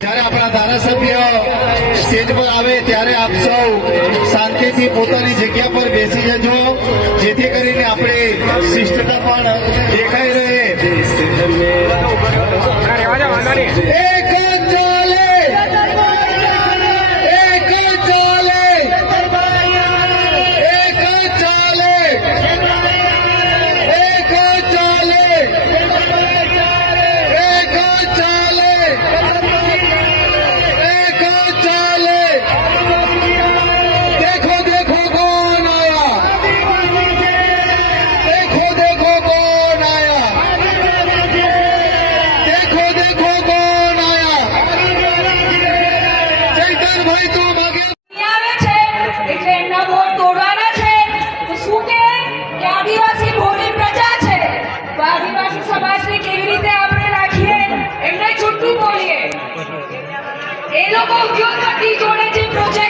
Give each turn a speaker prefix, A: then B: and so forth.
A: જ્યારે આપણા ધારાસભ્ય સ્ટેજ પર આવે ત્યારે આપ સૌ શાંતિથી પોતાની જગ્યા પર બેસી જજો. જેથી કરીને આપણે શિષ્ટતા પણ દેખાઈ રહે.
B: બોલીએ. એ લોકો ઉદ્યોગપતિ
A: જોડે જે પ્રોજેક્ટ